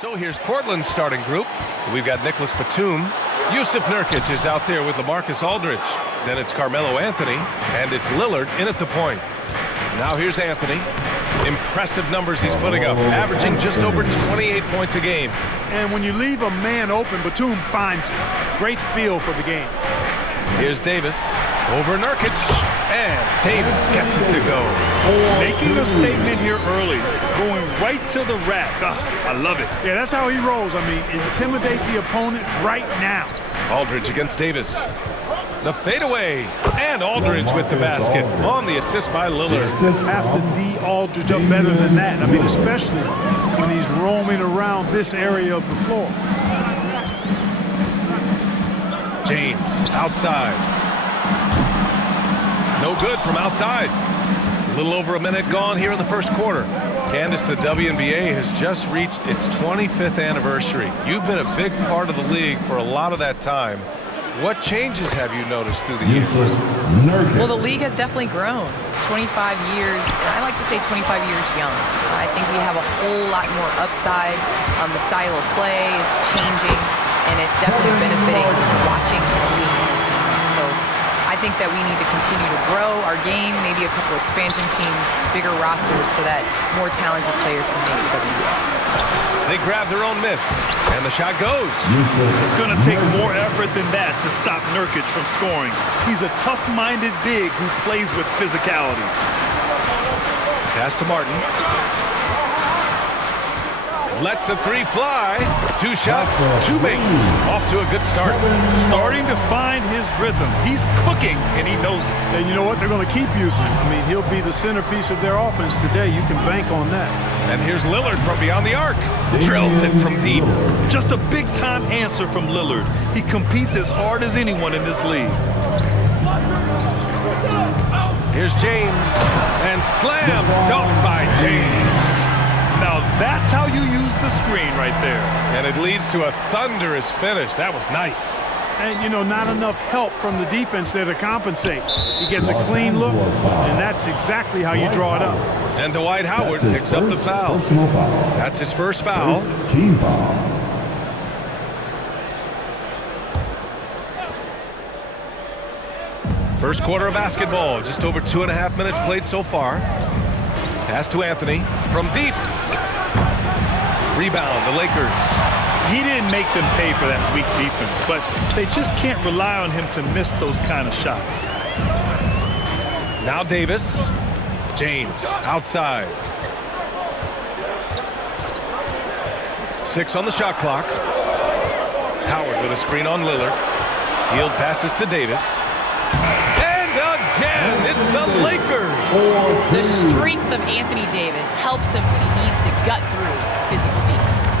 So here's Portland's starting group. We've got Nicholas Batum. Yusuf Nurkic is out there with LaMarcus Aldridge. Then it's Carmelo Anthony, and it's Lillard in at the point. Now here's Anthony. Impressive numbers he's putting up, averaging just over 28 points a game. And when you leave a man open, Batum finds it. Great feel for the game. Here's Davis over Nurkic, and Davis gets it to go. Making a statement here early, going right to the rack. I love it. Yeah, that's how he rolls. I mean, intimidate the opponent right now. Aldridge against Davis. The fadeaway, and Aldridge with the basket on the assist by Lillard. Have to D Aldridge up better than that. I mean, especially when he's roaming around this area of the floor. James outside. No good from outside. A little over a minute gone here in the first quarter. Candace, the WNBA has just reached its 25th anniversary. You've been a big part of the league for a lot of that time. What changes have you noticed through the years? Well, the league has definitely grown. It's 25 years, and I like to say 25 years young. I think we have a whole lot more upside. The style of play is changing, and it's definitely benefiting watching the league. So I think that we need to continue to grow our game, maybe a couple expansion teams, bigger rosters, so that more talented players can make the WNBA. They grab their own miss, and the shot goes. It's going to take more effort than that to stop Nurkic from scoring. He's a tough-minded big who plays with physicality. Pass to Martin. Lets the three fly. 2 shots, 2 makes. Off to a good start. Starting to find his rhythm. He's cooking, and he knows it. And you know what? They're going to keep using him. I mean, he'll be the centerpiece of their offense today. You can bank on that. And here's Lillard from beyond the arc. Drills it from deep. Just a big-time answer from Lillard. He competes as hard as anyone in this league. Here's James. And slam dunk by James. Now that's how you use the screen right there. And it leads to a thunderous finish. That was nice. And, you know, not enough help from the defense there to compensate. He gets a clean look, and that's exactly how you draw it up. And Dwight Howard picks up the foul. That's his first foul. Team foul. First quarter of basketball. Just over 2.5 minutes played so far. Pass to Anthony from deep. Rebound, the Lakers. He didn't make them pay for that weak defense, but they just can't rely on him to miss those kind of shots. Now Davis. James outside. 6 on the shot clock. Howard with a screen on Lillard. Field passes to Davis. And again, it's the Lakers. The strength of Anthony Davis helps him when he needs to gut through physical defense.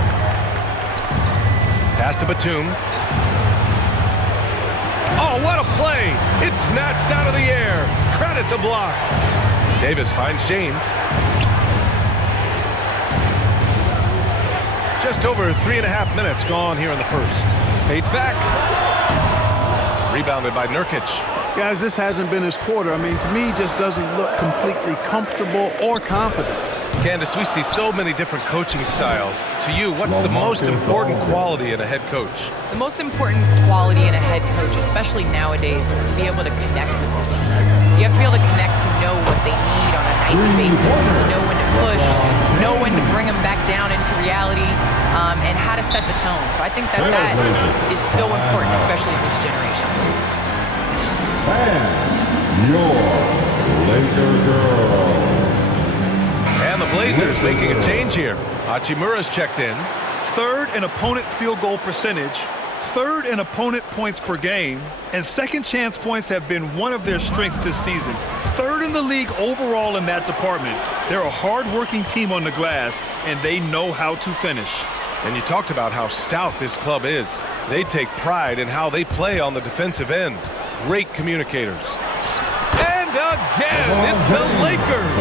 Pass to Batum. Oh, what a play! It's snatched out of the air. Credit the block. Davis finds James. Just over 3.5 minutes gone here in the first. Fades back. Rebounded by Nurkic. Guys, this hasn't been his quarter. I mean, to me, just doesn't look completely comfortable or confident. Candace, we see so many different coaching styles. To you, what's the most important quality in a head coach? The most important quality in a head coach, especially nowadays, is to be able to connect with your team. You have to be able to connect to know what they need on a nightly basis, to know when to push, know when to bring them back down into reality, and how to set the tone. So I think that that is so important, especially in this generation. And your Laker girl. And the Blazers making a change here. Hachimura's checked in. Third in opponent field goal percentage, third in opponent points per game, and second chance points have been one of their strengths this season. Third in the league overall in that department. They're a hard-working team on the glass, and they know how to finish. And you talked about how stout this club is. They take pride in how they play on the defensive end. Great communicators. And again, it's the Lakers.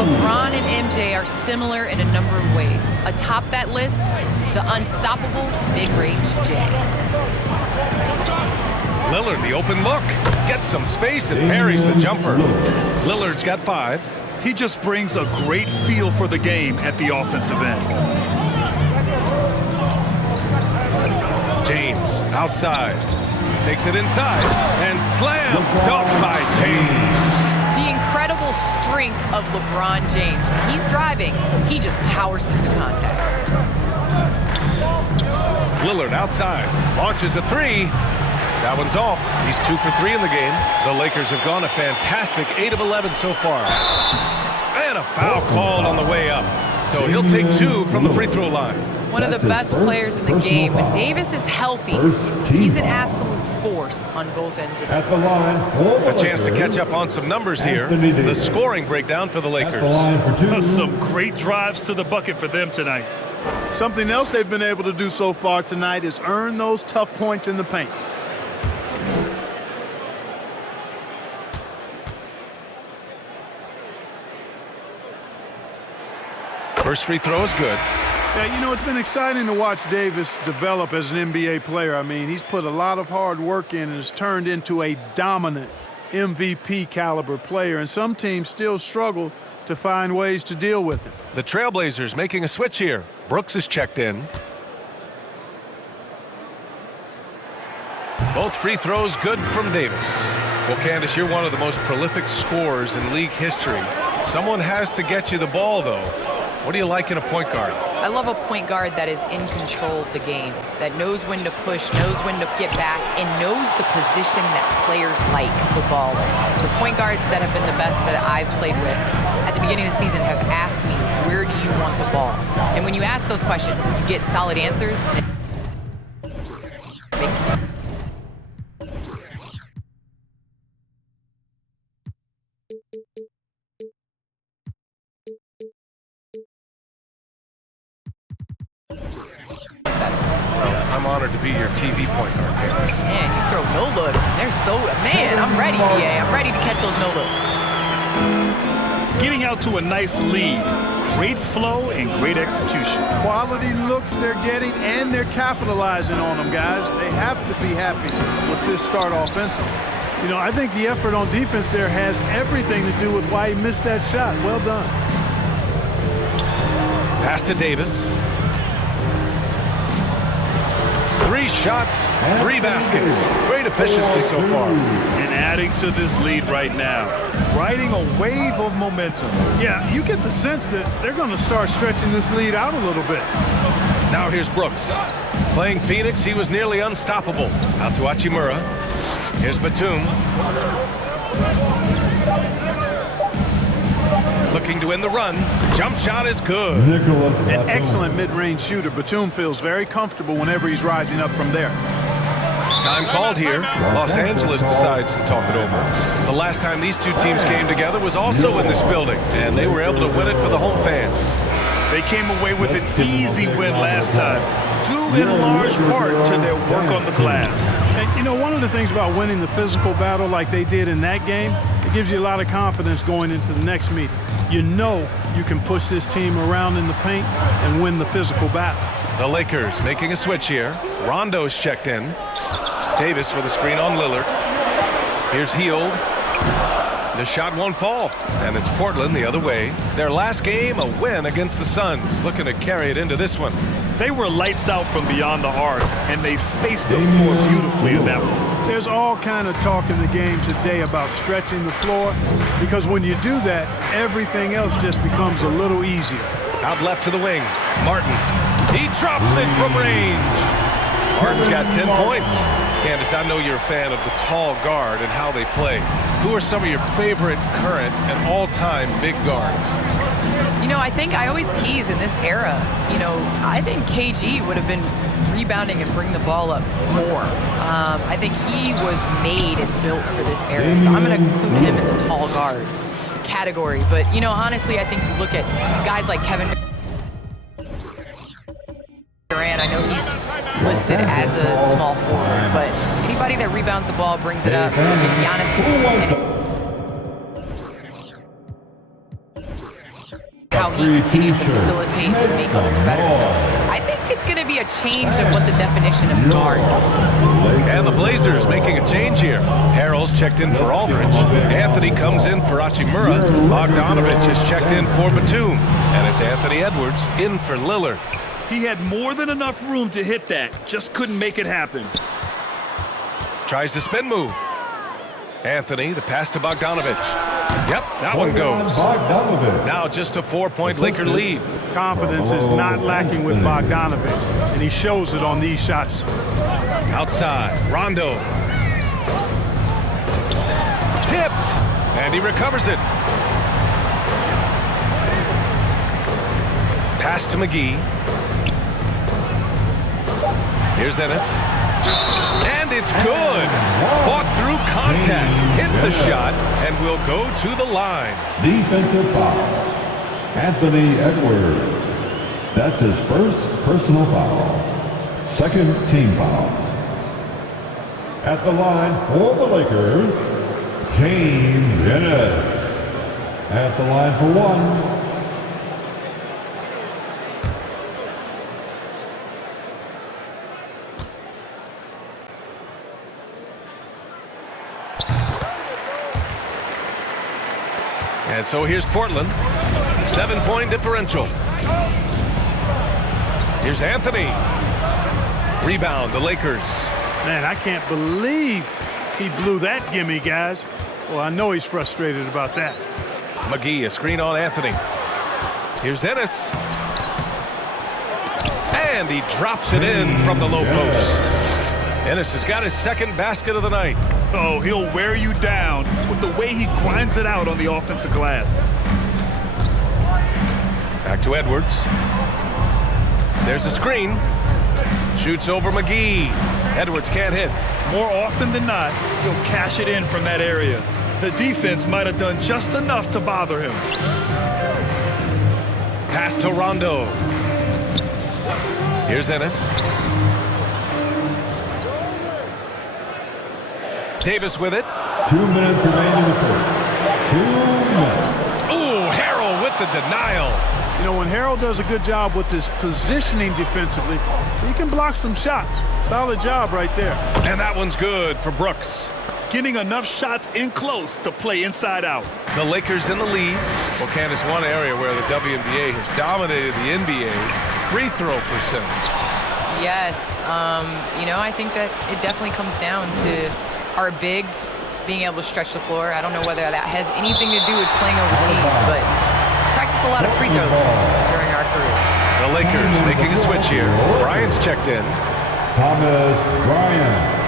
LeBron and MJ are similar in a number of ways. Atop that list, the unstoppable mid-range J. Lillard, the open look. Gets some space and parries the jumper. Lillard's got 5. He just brings a great feel for the game at the offensive end. Outside. Takes it inside. And slam. Dunked by James. The incredible strength of LeBron James. When he's driving, he just powers through the contact. Lillard outside. Launches a three. That one's off. He's 2 for 3 in the game. The Lakers have gone a fantastic 8 of 11 so far. And a foul called on the way up. So he'll take 2 from the free throw line. One of the best players in the game. When Davis is healthy, he's an absolute force on both ends of the floor. A chance to catch up on some numbers here. The scoring breakdown for the Lakers. Some great drives to the bucket for them tonight. Something else they've been able to do so far tonight is earn those tough points in the paint. First free throw is good. Yeah, you know, it's been exciting to watch Davis develop as an NBA player. I mean, he's put a lot of hard work in and has turned into a dominant MVP caliber player, and some teams still struggle to find ways to deal with him. The Trailblazers making a switch here. Brooks is checked in. Both free throws good from Davis. Well, Candace, you're one of the most prolific scorers in league history. Someone has to get you the ball, though. What do you like in a point guard? I love a point guard that is in control of the game, that knows when to push, knows when to get back, and knows the position that players like the ball in. The point guards that have been the best that I've played with at the beginning of the season have asked me, where do you want the ball? And when you ask those questions, you get solid answers. And it makes it tough. I'm honored to be your TV point guard. Man, you throw no looks. And they're so, man, I'm ready, BA. I'm ready to catch those no looks. Getting out to a nice lead. Great flow and great execution. Quality looks they're getting, and they're capitalizing on them, guys. They have to be happy with this start offensively. You know, I think the effort on defense there has everything to do with why he missed that shot. Well done. Pass to Davis. 3 shots, 3 baskets. Great efficiency so far. And adding to this lead right now. Riding a wave of momentum. Yeah, you get the sense that they're going to start stretching this lead out a little bit. Now here's Brooks. Playing Phoenix, he was nearly unstoppable. Out to Hachimura. Here's Batum. Looking to win the run. Jump shot is good. An excellent mid-range shooter. Batum feels very comfortable whenever he's rising up from there. Time called here. Los Angeles decides to talk it over. The last time these two teams came together was also in this building, and they were able to win it for the home fans. They came away with an easy win last time, due in large part to their work on the glass. And, you know, one of the things about winning the physical battle like they did in that game, it gives you a lot of confidence going into the next meeting. You know you can push this team around in the paint and win the physical battle. The Lakers making a switch here. Rondo's checked in. Davis with a screen on Lillard. Here's Hield. The shot won't fall, and it's Portland the other way. Their last game, a win against the Suns, looking to carry it into this one. They were lights out from beyond the arc, and they spaced the floor beautifully in that one. There's all kind of talk in the game today about stretching the floor, because when you do that, everything else just becomes a little easier. Out left to the wing. Martin. He drops it from range. Martin's got 10 points. Candace, I know you're a fan of the tall guard and how they play. Who are some of your favorite current and all-time big guards? You know, I think I always tease in this era, you know, I think KG would have been rebounding and bring the ball up more. I think he was made and built for this era, so I'm going to include him in the tall guards category. But, you know, honestly, I think you look at guys like Kevin Durant. I know he's listed as a small forward, but anybody that rebounds the ball, brings it up, Giannis, how he continues to facilitate and make others better. So I think it's going to be a change of what the definition of guard is. And the Blazers making a change here. Harrell's checked in for Aldridge. Anthony comes in for Hachimura. Bogdanovich is checked in for Batum. And it's Anthony Edwards in for Lillard. He had more than enough room to hit that, just couldn't make it happen. Tries the spin move. Anthony, the pass to Bogdanovich. Yep, that one goes. Bogdanovich. Now just a 4-point Laker lead. Confidence is not lacking with Bogdanovich, and he shows it on these shots. Outside, Rondo. Tipped, and he recovers it. Pass to McGee. Here's Ennis. And it's good. Fought through contact, hit the shot, and will go to the line. Defensive foul. Anthony Edwards. That's his first personal foul. Second team foul. At the line for the Lakers, James Ennis. At the line for one. And so here's Portland. 7-point differential. Here's Anthony. Rebound, the Lakers. Man, I can't believe he blew that gimme, guys. Well, I know he's frustrated about that. McGee, a screen on Anthony. Here's Ennis. And he drops it in from the low post. Ennis has got his second basket of the night. Oh, he'll wear you down with the way he grinds it out on the offensive glass. Back to Edwards. There's a screen. Shoots over McGee. Edwards can't hit. More often than not, he'll cash it in from that area. The defense might have done just enough to bother him. Pass to Rondo. Here's Ennis. Davis with it. 2 minutes remaining in the first. 2 minutes. Ooh, Harrell with the denial. You know, when Harold does a good job with his positioning defensively, he can block some shots. Solid job right there. And that one's good for Brooks. Getting enough shots in close to play inside out. The Lakers in the lead. Well, Candace, one area where the WNBA has dominated the NBA, free throw percentage. Yes, you know, I think that it definitely comes down to our bigs being able to stretch the floor. I don't know whether that has anything to do with playing overseas, but practice a lot of free throws during our career. The Lakers making a switch here. Bryant's checked in. Thomas Bryant.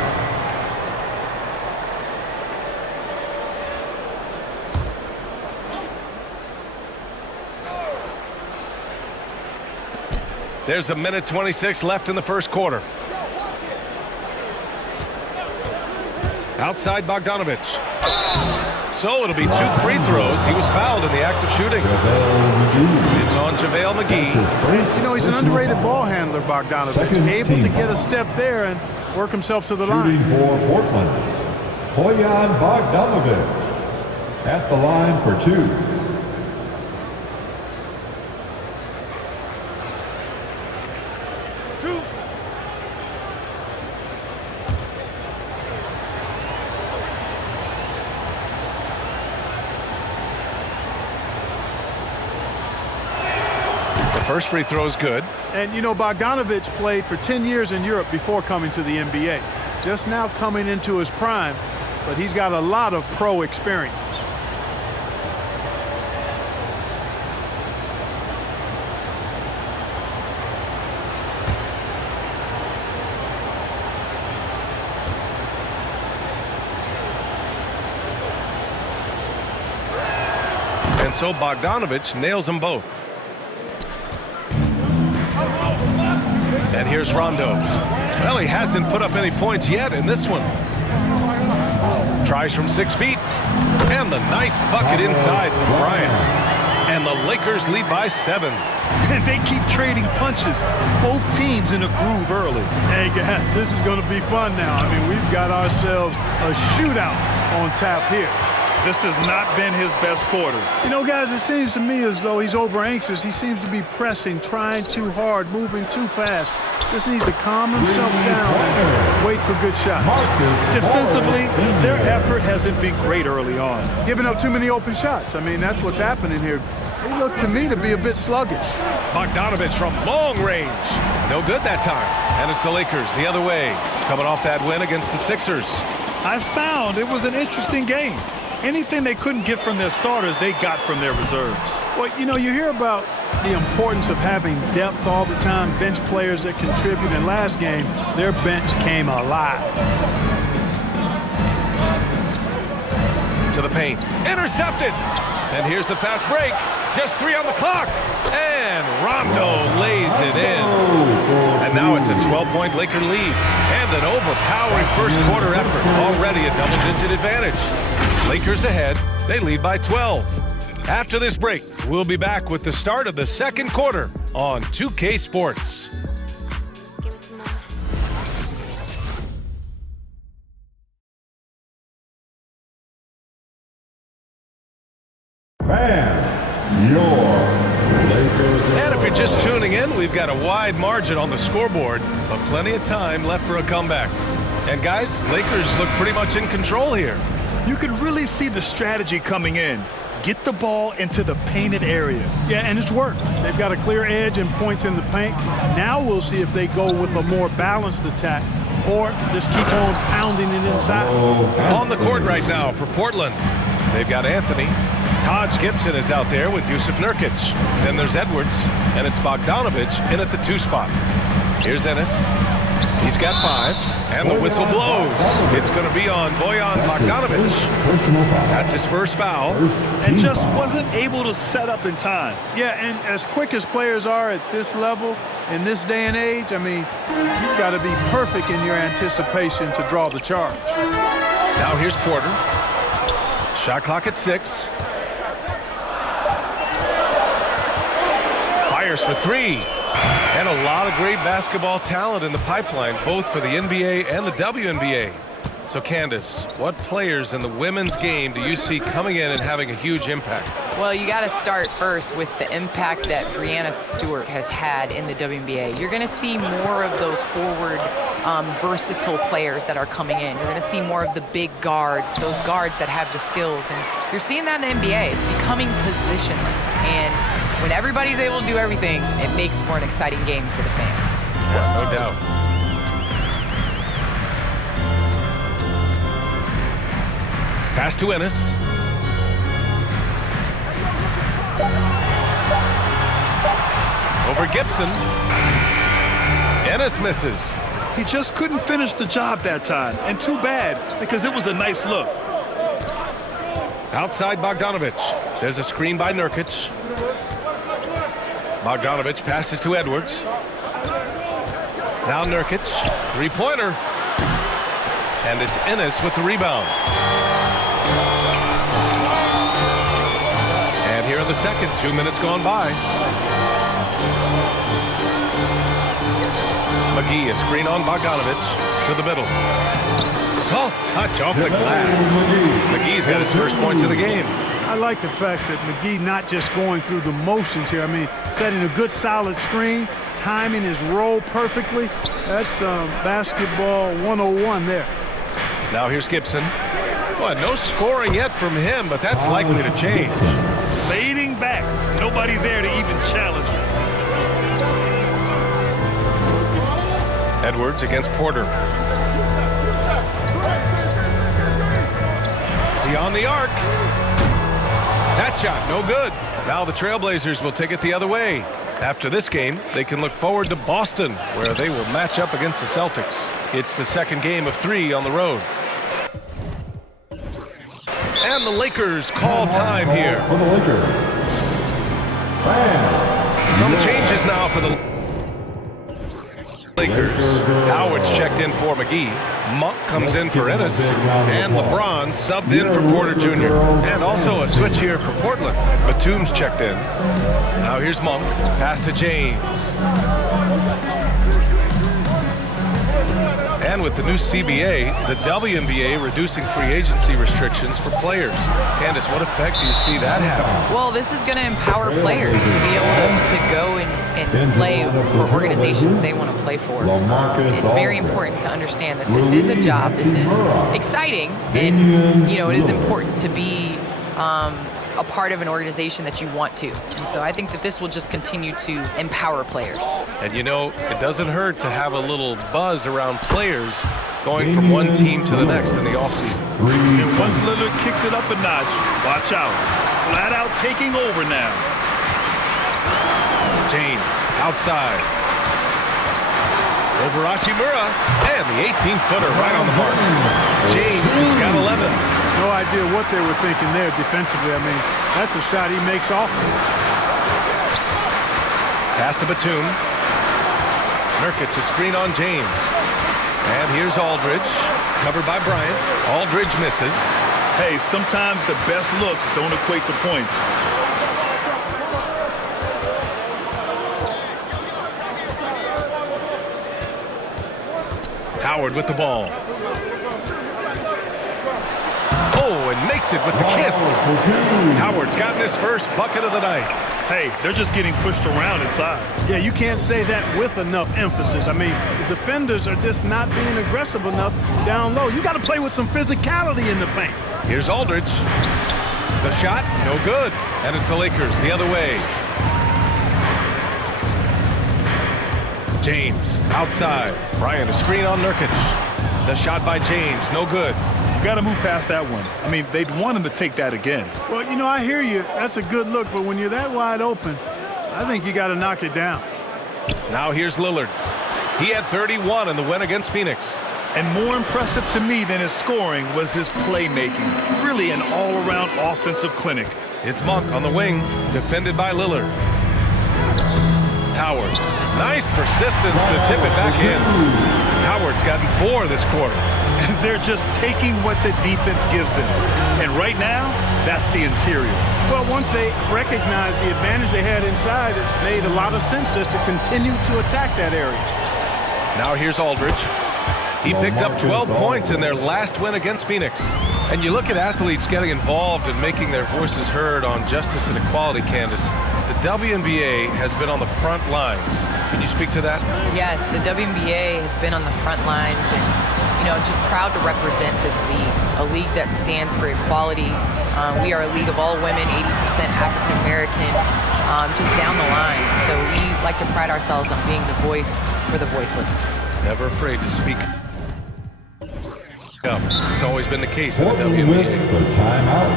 There's a minute 26 left in the first quarter. Outside Bogdanovich. So it'll be 2 free throws. He was fouled in the act of shooting. It's on JaVale McGee. You know, he's an underrated ball handler, Bogdanovich. Able to get a step there and work himself to the line. Shooting for Portland, Bojan Bogdanovich. At the line for 2. First free throw is good. And, you know, Bogdanovich played for 10 years in Europe before coming to the NBA. Just now coming into his prime, but he's got a lot of pro experience. And so Bogdanovich nails them both. And here's Rondo. Well, he hasn't put up any points yet in this one. Tries from 6 feet. And the nice bucket inside from Bryant. And the Lakers lead by 7. And they keep trading punches. Both teams in a groove early. Hey, guys, this is going to be fun now. I mean, we've got ourselves a shootout on tap here. This has not been his best quarter. You know, guys, it seems to me as though he's over anxious. He seems to be pressing, trying too hard, moving too fast. Just needs to calm himself down and wait for good shots. Defensively, their effort hasn't been great early on. Giving up too many open shots. I mean, that's what's happening here. They look to me to be a bit sluggish. Bogdanovich from long range. No good that time. And it's the Lakers the other way. coming off that win against the Sixers. I found it was an interesting game. Anything they couldn't get from their starters, they got from their reserves. Well, you know, you hear about the importance of having depth all the time, bench players that contribute. In last game, their bench came alive. To the paint. Intercepted. And here's the fast break. Just 3 on the clock. And Rondo lays it in. And now it's a 12-point Laker lead. And an overpowering first quarter effort. Already a double-digit advantage. Lakers ahead. They lead by 12. After this break, we'll be back with the start of the second quarter on 2K Sports. And your Lakers. And if you're just tuning in, we've got a wide margin on the scoreboard, but plenty of time left for a comeback. And guys, Lakers look pretty much in control here. You can really see the strategy coming in. Get the ball into the painted area. Yeah, and it's worked. They've got a clear edge and points in the paint. Now we'll see if they go with a more balanced attack or just keep on pounding it inside. On the court right now for Portland, they've got Anthony. Taj Gibson is out there with Yusuf Nurkic. Then there's Edwards, and it's Bogdanovich in at the 2 spot. Here's Ennis. He's got 5, and the whistle blows. It's going to be on Bojan Bogdanovich. That's his first foul. And just wasn't able to set up in time. Yeah, and as quick as players are at this level, in this day and age, I mean, you've got to be perfect in your anticipation to draw the charge. Now here's Porter. Shot clock at 6. Fires for 3. And a lot of great basketball talent in the pipeline, both for the NBA and the WNBA. So, Candace, what players in the women's game do you see coming in and having a huge impact? Well, you got to start first with the impact that Breanna Stewart has had in the WNBA. You're going to see more of those forward, versatile players that are coming in. You're going to see more of the big guards, those guards that have the skills. And you're seeing that in the NBA. It's becoming positionless. And when everybody's able to do everything, it makes for an exciting game for the fans. Yeah, no doubt. Pass to Ennis. Over Gibson. Ennis misses. He just couldn't finish the job that time. And too bad, because it was a nice look. Outside Bogdanovich. There's a screen by Nurkic. Bogdanovich passes to Edwards. Now Nurkic. Three-pointer. And it's Ennis with the rebound. And here in the second, 2 minutes gone by. McGee, a screen on Bogdanovich to the middle. Soft touch off the glass. McGee's got his first points of the game. I like the fact that McGee not just going through the motions here. I mean, setting a good solid screen, timing his roll perfectly. That's basketball 101 there. Now here's Gibson. Well, no scoring yet from him, but that's likely to change. Fading back. Nobody there to even challenge him. Edwards against Porter. Beyond the arc. That shot, no good. Now the Trailblazers will take it the other way. After this game, they can look forward to Boston, where they will match up against the Celtics. It's the second game of 3 on the road. And the Lakers call time here. For the Lakers. Some changes now for the Lakers. Howard's checked in for McGee. Monk comes in for Ennis. And LeBron subbed in for Porter Jr. And also a switch here for Portland. Batum's checked in. Now here's Monk. Pass to James. And with the new CBA, the WNBA reducing free agency restrictions for players. Candace, what effect do you see that having? Well, this is going to empower players to be able to go and play for organizations they want to play for. It's very important to understand that this is a job, this is exciting, and, you know, it is important to be a part of an organization that you want to. And so I think that this will just continue to empower players. And you know, it doesn't hurt to have a little buzz around players going from one team to the next in the offseason. And once Lillard kicks it up a notch, watch out. Flat out taking over now. James outside. Over Hachimura, and the 18-footer right on the mark. James has got 11. No idea what they were thinking there defensively. I mean, that's a shot he makes often. Pass to Batum. Nurkic a screen on James. And here's Aldridge, covered by Bryant. Aldridge misses. Hey, sometimes the best looks don't equate to points. Howard with the ball. Oh, and makes it with the kiss. Howard's gotten his first bucket of the night. Hey, they're just getting pushed around inside. Yeah, you can't say that with enough emphasis. I mean, the defenders are just not being aggressive enough down low. You got to play with some physicality in the paint. Here's Aldridge. The shot, no good. And it's the Lakers the other way. James outside. Bryant a screen on Nurkic. The shot by James, no good. You got to move past that one. I mean, they'd want him to take that again. Well, you know, I hear you. That's a good look, but when you're that wide open, I think you got to knock it down. Now here's Lillard. He had 31 in the win against Phoenix. And more impressive to me than his scoring was his playmaking. Really an all-around offensive clinic. It's Monk on the wing, defended by Lillard. Howard, nice persistence to tip it back in. Howard's gotten 4 this quarter. They're just taking what the defense gives them. And right now, that's the interior. Well, once they recognized the advantage they had inside, it made a lot of sense just to continue to attack that area. Now here's Aldridge. He picked up 12 points in their last win against Phoenix. And you look at athletes getting involved and making their voices heard on justice and equality, Candace. The WNBA has been on the front lines. Can you speak to that? Yes, the WNBA has been on the front lines and, you know, just proud to represent this league, a league that stands for equality. We are a league of all women, 80% African American, just down the line. So we like to pride ourselves on being the voice for the voiceless. Never afraid to speak up. It's always been the case in the WNBA. The timeout.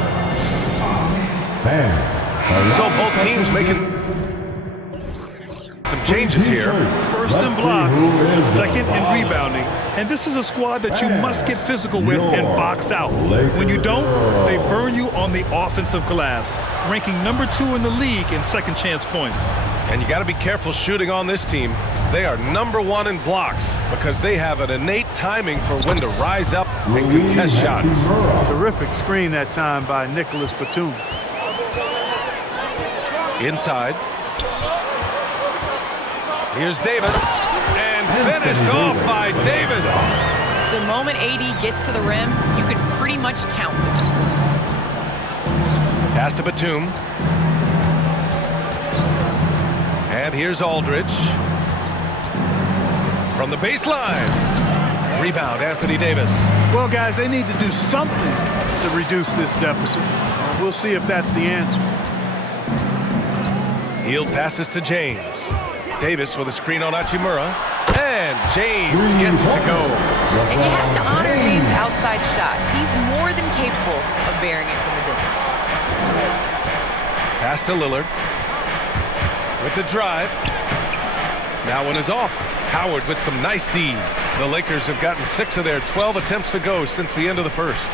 So both teams making some changes here. First in blocks, second in rebounding. And this is a squad that you must get physical with and box out. When you don't, they burn you on the offensive glass, ranking number 2 in the league in second chance points. And you got to be careful shooting on this team. They are number 1 in blocks because they have an innate timing for when to rise up and contest shots. Terrific screen that time by Nicholas Batum. Inside. Here's Davis. And finished off by Davis. The moment AD gets to the rim, you could pretty much count the 2 points. Pass to Batum. And here's Aldridge. From the baseline. Rebound, Anthony Davis. Well, guys, they need to do something to reduce this deficit. We'll see if that's the answer. Hield passes to James. Davis with a screen on Hachimura. And James gets it to go. And you have to honor James' outside shot. He's more than capable of bearing it from the distance. Pass to Lillard. With the drive. That one is off. Howard with some nice D. The Lakers have gotten 6 of their 12 attempts to go since the end of the first.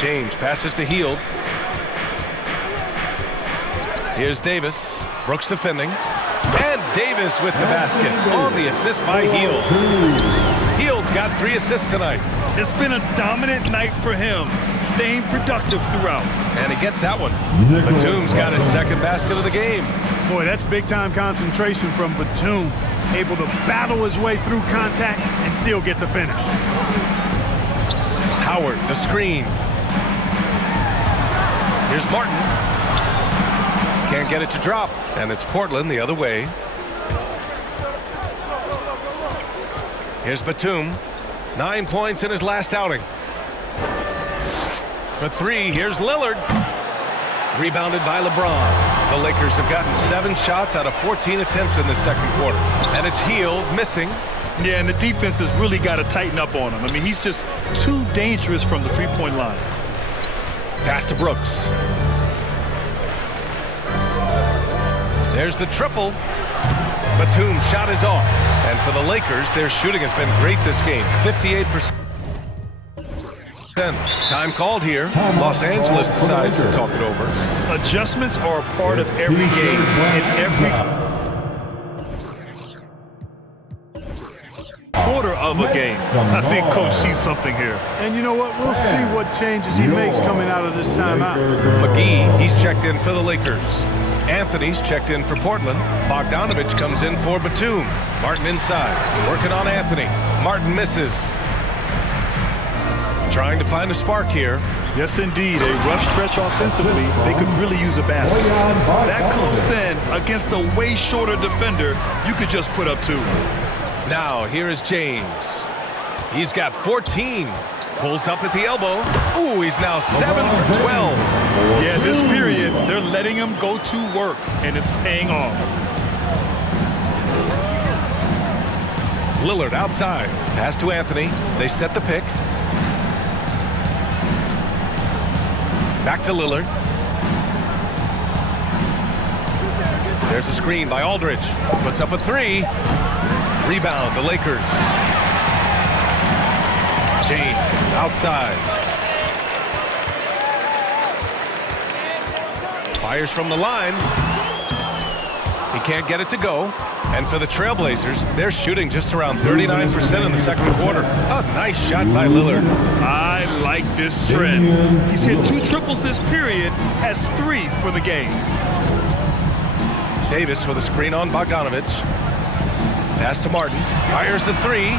James passes to Hield. Here's Davis. Brooks defending. And Davis with the basket on the assist by Hield. Hield's got 3 assists tonight. It's been a dominant night for him, staying productive throughout. And he gets that one. Batum's got his second basket of the game. Boy, that's big-time concentration from Batum. Able to battle his way through contact and still get the finish. Howard, the screen. Here's Martin. Can't get it to drop. And it's Portland the other way. Here's Batum. 9 points in his last outing. For three, here's Lillard. Rebounded by LeBron. The Lakers have gotten 7 shots out of 14 attempts in the second quarter. And it's Hield missing. Yeah, and the defense has really got to tighten up on him. I mean, he's just too dangerous from the three-point line. Pass to Brooks. There's the triple. Batum's shot is off. And for the Lakers, their shooting has been great this game. 58%. Time called here. Los Angeles decides to talk it over. Adjustments are a part of every game. In every quarter of a game. I think Coach sees something here. And you know what? We'll see what changes he makes coming out of this timeout. McGee, he's checked in for the Lakers. Anthony's checked in for Portland. Bogdanovich comes in for Batum. Martin inside, working on Anthony. Martin misses. Trying to find a spark here. Yes, indeed. A rough stretch offensively. They could really use a basket. That close in against a way shorter defender, you could just put up 2. Now, here is James. He's got 14. Pulls up at the elbow. Ooh, he's now 7 for 12. Yeah, this period, they're letting him go to work, and it's paying off. Lillard outside. Pass to Anthony. They set the pick. Back to Lillard. There's a screen by Aldridge. Puts up a 3. Rebound, the Lakers. James outside. Fires from the line. He can't get it to go. And for the Trailblazers, they're shooting just around 39% in the second quarter. A nice shot by Lillard. I like this trend. He's hit 2 triples this period, has 3 for the game. Davis with a screen on Bogdanovich. Pass to Martin. Fires the 3.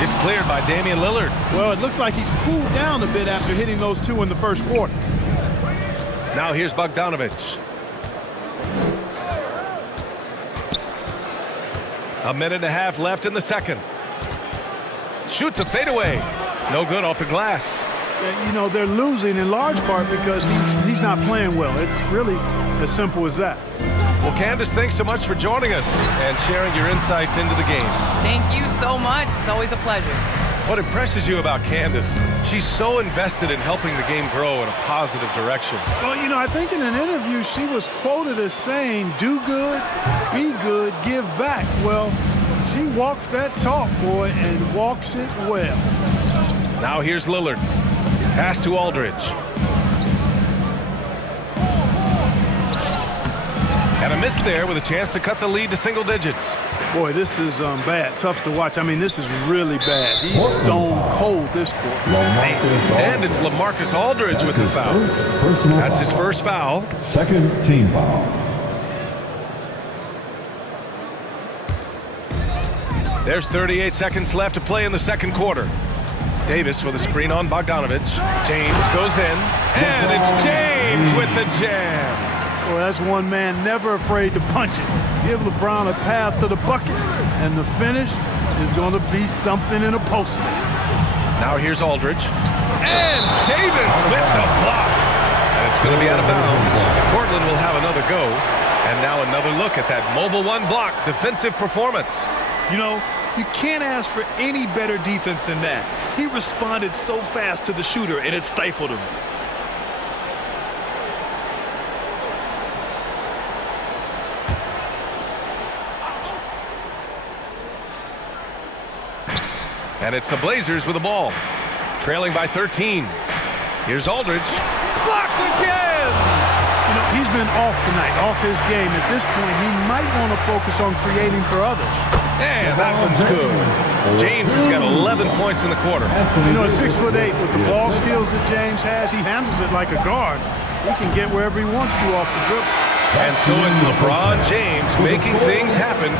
It's cleared by Damian Lillard. Well, it looks like he's cooled down a bit after hitting those 2 in the first quarter. Now here's Bogdanovich. A minute and a half left in the second. Shoots a fadeaway. No good off the glass. You know, they're losing in large part because he's not playing well. It's really as simple as that. Well, Candace, thanks so much for joining us and sharing your insights into the game. Thank you so much. It's always a pleasure. What impresses you about Candace? She's so invested in helping the game grow in a positive direction. Well, you know, I think in an interview she was quoted as saying, do good, be good, give back. Well, she walks that talk, boy, and walks it well. Now here's Lillard. Pass to Aldridge. And a miss there with a chance to cut the lead to single digits. Boy, this is bad. Tough to watch. I mean, this is really bad. He's stone cold this quarter. And it's LaMarcus Aldridge with the foul. That's his first foul. Second team foul. There's 38 seconds left to play in the second quarter. Davis with a screen on Bogdanovich. James goes in. And it's James with the jam. Well, that's one man never afraid to punch it. Give LeBron a path to the bucket. And the finish is going to be something in a poster. Now here's Aldridge. And Davis with the block. And it's going to be out of bounds. Portland will have another go. And now another look at that mobile 1 block defensive performance. You know, you can't ask for any better defense than that. He responded so fast to the shooter, and it stifled him. And it's the Blazers with the ball. Trailing by 13. Here's Aldridge. Blocked again! You know, he's been off tonight, off his game. At this point, he might want to focus on creating for others. And that one's good. James has got 11 points in the quarter. You know, at 6'8", with the ball skills that James has, he handles it like a guard. He can get wherever he wants to off the dribble. And so it's LeBron James making things happen.